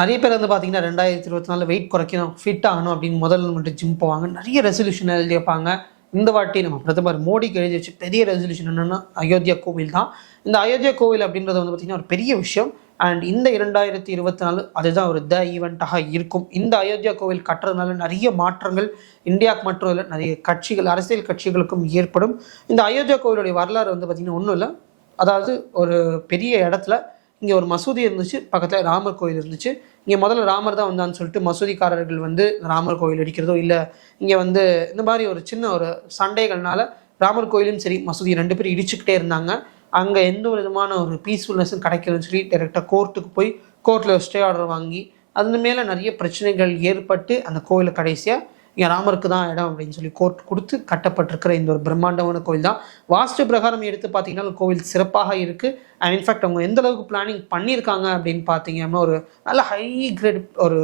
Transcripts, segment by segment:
நிறைய பேர் வந்து பார்த்தீங்கன்னா ரெண்டாயிரத்தி இருபத்தி நாலு வெயிட் குறைக்கணும் ஃபிட் ஆகணும் அப்படின்னு முதல்ல மட்டும் ஜிம் போவாங்க. நிறைய ரெசல்யூஷன் எழுதி வைப்பாங்க. இந்த வாட்டி நம்ம பிரதமர் மோடிக்கு எழுதி வச்சு பெரிய ரெசல்யூஷன் என்னென்னா அயோத்தியா கோவில் தான். இந்த அயோத்தியா கோவில் அப்படின்றது வந்து பார்த்திங்கன்னா ஒரு பெரிய விஷயம். அண்ட் இந்த இரண்டாயிரத்தி இருபத்தி நாலு அதுதான் ஒரு த ஈவெண்ட்டாக இருக்கும். இந்த அயோத்தியா கோவில் கட்டுறதுனால நிறைய மாற்றங்கள் இந்தியாவுக்கு மட்டும் இல்லை நிறைய கட்சிகள் அரசியல் கட்சிகளுக்கும் ஏற்படும். இந்த அயோத்தியா கோவிலுடைய வரலாறு வந்து பார்த்திங்கன்னா ஒன்றும் இல்லை. அதாவது ஒரு பெரிய இடத்துல இங்கே ஒரு மசூதி இருந்துச்சு பக்கத்தில் ராமர் கோயில் இருந்துச்சு. இங்கே முதல்ல ராமர் தான் வந்தான்னு சொல்லிட்டு மசூதிக்காரர்கள் வந்து ராமர் கோயில் அடிக்கிறதோ இல்லை இங்கே வந்து இந்த மாதிரி ஒரு சின்ன ஒரு சண்டைகள்னால ராமர் கோயிலும் சரி மசூதி ரெண்டு பேரும் இடிச்சுக்கிட்டே இருந்தாங்க. அங்கே எந்த ஒரு விதமான ஒரு பீஸ்ஃபுல்னஸும் கிடைக்கலன்னு சொல்லி டேரெக்டாக கோர்ட்டுக்கு போய் கோர்ட்டில் ஸ்டே ஆர்டர் வாங்கி அது மேலே நிறைய பிரச்சனைகள் ஏற்பட்டு அந்த கோயிலை கடைசியாக இங்கே ராமருக்கு தான் இடம் அப்படின்னு சொல்லி கோர்ட் கொடுத்து கட்டப்பட்டிருக்கிற இந்த ஒரு பிரம்மாண்டமான கோயில் தான். வாஸ்து பிரகாரம் எடுத்து பார்த்தீங்கன்னா கோவில் சிறப்பாக இருக்குது அண்ட் இன்ஃபேக்ட் அவங்க எந்த அளவுக்கு பிளானிங் பண்ணியிருக்காங்க அப்படின்னு பார்த்தீங்கன்னா ஒரு நல்ல ஹை கிரேட் ஒரு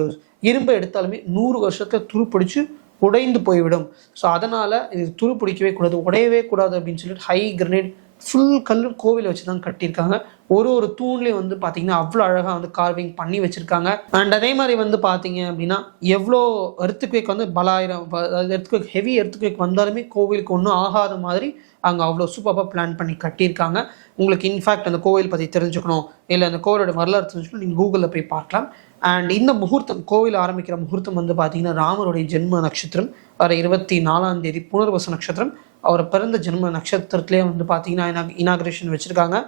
இரும்பு எடுத்தாலுமே நூறு வருஷத்தில் துருப்பிடிச்சு உடைந்து போய்விடும். ஸோ அதனால் இது துரு பிடிக்கவே கூடாது உடையவே கூடாது அப்படின்னு சொல்லிட்டு ஹை கிரனேட் ஃபுல் கல் கோவிலை வச்சு தான் கட்டியிருக்காங்க. ஒரு ஒரு தூண்லேயும் வந்து பார்த்தீங்கன்னா அவ்வளோ அழகாக வந்து கார்விங் பண்ணி வச்சுருக்காங்க. அண்ட் அதே மாதிரி வந்து பார்த்தீங்க அப்படின்னா எவ்வளோ எர்த்துக்வேக் வந்து பலாயிரம் அதாவது எர்த்துக்வேக் ஹெவி எர்த்துக்வேக் வந்தாலுமே கோவிலுக்கு ஒன்றும் ஆகாத மாதிரி அங்கே அவ்வளோ சூப்பராக பிளான் பண்ணி கட்டியிருக்காங்க. உங்களுக்கு இன்ஃபேக்ட் அந்த கோவில் பற்றி தெரிஞ்சுக்கணும் இல்லை அந்த கோவிலோட வரலாறு தெரிஞ்சுக்கணும் நீங்கள் கூகுளில் போய் பார்க்கலாம். அண்ட் இந்த முகூர்த்தம் கோவில் ஆரம்பிக்கிற முகூர்த்தம் வந்து பார்த்தீங்கன்னா ராமருடைய ஜென்ம நட்சத்திரம். வர இருபத்தி நாலாம் தேதி புனர்வச நட்சத்திரம். அவர் பிறந்த ஜென்ம நட்சத்திரத்திலே வந்து பார்த்தீங்கன்னா இனாகிரேஷன் வச்சுருக்காங்க.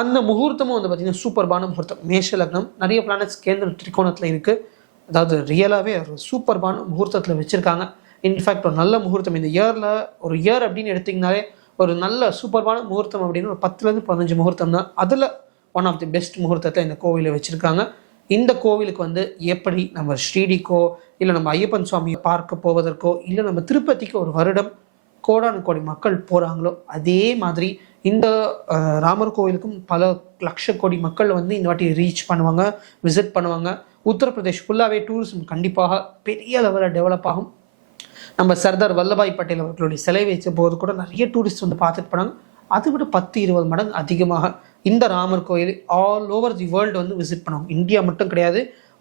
அந்த முகூர்த்தமும் வந்து பார்த்தீங்கன்னா சூப்பர்பான முகூர்த்தம். மேஷ லக்னம் நிறைய பிளானட்ஸ் கேந்திர திரிகோணத்தில் இருக்குது அதாவது ரியலாகவே ஒரு சூப்பர்பான முகூர்த்தத்தில் வச்சுருக்காங்க. இன்ஃபேக்ட் ஒரு நல்ல முகூர்த்தம். இந்த இயரில் ஒரு இயர் அப்படின்னு எடுத்திங்கனாலே ஒரு நல்ல சூப்பர்பான முகூர்த்தம் அப்படின்னு ஒரு பத்துலேருந்து பதினஞ்சு முகூர்த்தம் தான். அதில் ஒன் ஆஃப் தி பெஸ்ட் முகூர்த்தத்தை இந்த கோவிலில் வச்சுருக்காங்க. இந்த கோவிலுக்கு வந்து எப்படி நம்ம ஸ்ரீடிக்கோ இல்லை நம்ம ஐயப்பன் சுவாமியை பார்க்க போவதற்கோ இல்லை நம்ம திருப்பதிக்கு ஒரு வருடம் கோடானு கோடி மக்கள் போகிறாங்களோ அதே மாதிரி இந்த ராமர் கோவிலுக்கும் பல லட்ச கோடி மக்கள் வந்து இந்த வாட்டி ரீச் பண்ணுவாங்க விசிட் பண்ணுவாங்க. உத்தரப்பிரதேஷ் ஃபுல்லாகவே டூரிசம் கண்டிப்பாக பெரிய லெவலில் டெவலப் ஆகும். நம்ம சர்தார் வல்லபாய் பட்டேல் அவர்களுடைய சிலை வைச்ச போது கூட நிறைய டூரிஸ்ட் வந்து பார்த்துட்டு போனாங்க. அதை விட பத்து இருபது மடங்கு அதிகமாக இந்த ராமர் கோயில் ஆல் ஓவர் தி வேர்ல்டு வந்து விசிட் பண்ணுவாங்க. இந்தியா மட்டும் கிடையாது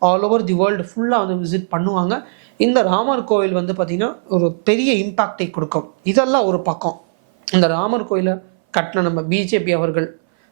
ஆல் ஓவர் தி வேர்ல்டு ஃபுல்லாக வந்து விசிட் பண்ணுவாங்க. இந்த ராமர் கோயில் வந்து பார்த்திங்கன்னா ஒரு பெரிய இம்பாக்டை கொடுக்கும். இதெல்லாம் ஒரு பக்கம். இந்த ராமர் கோயிலை கட்டின நம்ம பிஜேபி அவர்கள்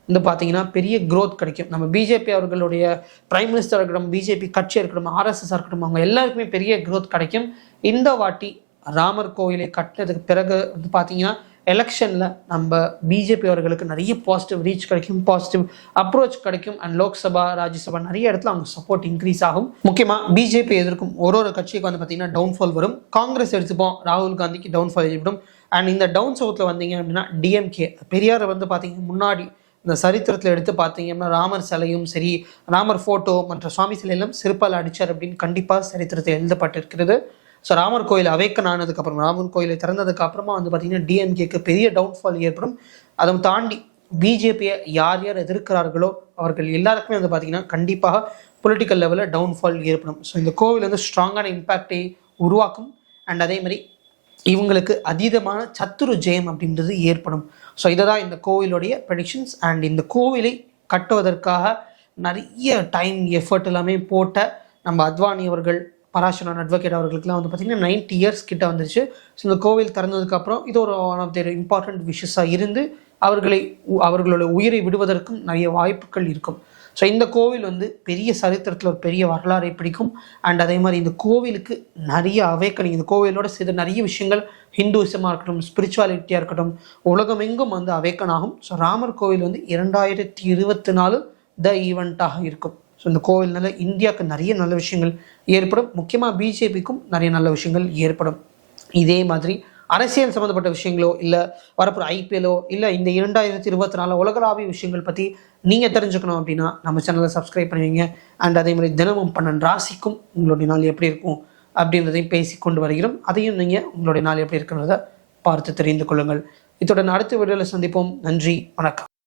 வந்து பார்த்தீங்கன்னா பெரிய க்ரோத் கிடைக்கும். நம்ம பிஜேபி அவர்களுடைய பிரைம் மினிஸ்டர் இருக்கட்டும் பிஜேபி கட்சியாக இருக்கட்டும் ஆர்எஸ்எஸ் இருக்கட்டும் அவங்க எல்லாருக்குமே பெரிய க்ரோத் கிடைக்கும். இந்த வாட்டி ராமர் கோயிலை கட்டினதுக்கு பிறகு வந்து பார்த்தீங்கன்னா எலெக்ஷனில் நம்ம பிஜேபி அவர்களுக்கு நிறைய பாசிட்டிவ் ரீச் கிடைக்கும் பாசிட்டிவ் அப்ரோச் கிடைக்கும். அண்ட் லோக்சபா ராஜ்யசபா நிறைய இடத்துல அவங்க சப்போர்ட் இன்க்ரீஸ் ஆகும். முக்கியமாக பிஜேபி எதிர்க்கும் ஒரு ஒரு கட்சிக்கு வந்து பார்த்தீங்கன்னா டவுன்ஃபால் வரும். காங்கிரஸ் எடுத்துப்போம் ராகுல் காந்திக்கு டவுன்ஃபால் ஏற்படும் அண்ட் இந்த டவுன் சவுத்தில் வந்தீங்க அப்படின்னா டிஎம்கே பெரியார் வந்து பார்த்தீங்கன்னா முன்னாடி இந்த சரித்திரத்தில் எடுத்து பார்த்தீங்கன்னா ராமர் சிலையும் சரி ராமர் ஃபோட்டோ மற்ற சுவாமி சிலையிலும் சிறப்பால் அடித்தார் அப்படின்னு கண்டிப்பாக சரித்திரத்தில் எழுதப்பட்டிருக்கிறது. ஸோ ராமர் கோயில் அவேக்கன் ஆனதுக்கப்புறம் ராமர் கோயிலை திறந்ததுக்கு அப்புறமா வந்து பார்த்தீங்கன்னா டிஎம்கேக்கு பெரிய டவுன்ஃபால் ஏற்படும். அதை தாண்டி பிஜேபியை யார் யார் எதிர்க்கிறார்களோ அவர்கள் எல்லாருக்குமே வந்து பார்த்தீங்கன்னா கண்டிப்பாக பொலிட்டிக்கல் லெவலில் டவுன்ஃபால் ஏற்படும். ஸோ இந்த கோவில் வந்து ஸ்ட்ராங்கான இம்பேக்டை உருவாக்கும். அண்ட் அதே மாதிரி இவங்களுக்கு அதீதமான சத்துரு ஜெயம் அப்படின்றது ஏற்படும். ஸோ இதை தான் இந்த கோவிலுடைய ப்ரெடிக்ஷன்ஸ் அண்ட் இந்த கோவிலை கட்டுவதற்காக நிறைய டைம் எஃபர்ட் எல்லாமே போட்ட நம்ம அத்வானி அவர்கள் பராசரன் அட்வொகேட் அவர்களுக்குலாம் வந்து பார்த்திங்கன்னா நைன்டி இயர்ஸ் கிட்ட வந்துருச்சு. ஸோ இந்த கோவில் திறந்ததுக்கப்புறம் இது ஒரு ஒன் ஆஃப் தேர் இம்பார்ட்டண்ட் விஷஸாக இருந்து அவர்களை உ- அவர்களுடைய உயிரை விடுவதற்கும் நிறைய வாய்ப்புகள் இருக்கும். ஸோ இந்த கோவில் வந்து பெரிய சரித்திரத்தில் ஒரு பெரிய வரலாறை பிடிக்கும். அண்ட் அதே மாதிரி இந்த கோவிலுக்கு நிறைய அவேக்கனிங் இந்த கோவிலோட சேர்த்து நிறைய விஷயங்கள் ஹிந்துவிசமாக இருக்கட்டும் ஸ்பிரிச்சுவாலிட்டியாக இருக்கட்டும் உலகமெங்கும் வந்து அவேக்கன் ஆகும் ஸோ ராமர் கோவில் வந்து இரண்டாயிரத்தி இருபத்தி நாலு த ஈவெண்ட்டாக இருக்கும். ஸோ இந்த கோவில்னால இந்தியாவுக்கு நிறைய நல்ல விஷயங்கள் ஏற்படும். முக்கியமாக பிஜேபிக்கும் நிறைய நல்ல விஷயங்கள் ஏற்படும். இதே மாதிரி அரசியல் சம்மந்தப்பட்ட விஷயங்களோ இல்லை வரப்போகிற ஐபிஎல்லோ இல்லை இந்த இரண்டாயிரத்தி இருபத்தி நாலு உலகளாவிய விஷயங்கள் பற்றி நீங்கள் தெரிஞ்சுக்கணும் அப்படின்னா நம்ம சேனலை சப்ஸ்கிரைப் பண்ணுவீங்க. அண்ட் அதே மாதிரி தினமும் பன்னெண்டு ராசிக்கும் உங்களுடைய நாள் எப்படி இருக்கும் அப்படின்றதையும் பேசி கொண்டு வருகிறோம். அதையும் நீங்கள் உங்களுடைய நாள் எப்படி இருக்குன்றதை பார்த்து தெரிந்து கொள்ளுங்கள். இத்துடன் அடுத்த வீடியோவில் சந்திப்போம். நன்றி. வணக்கம்.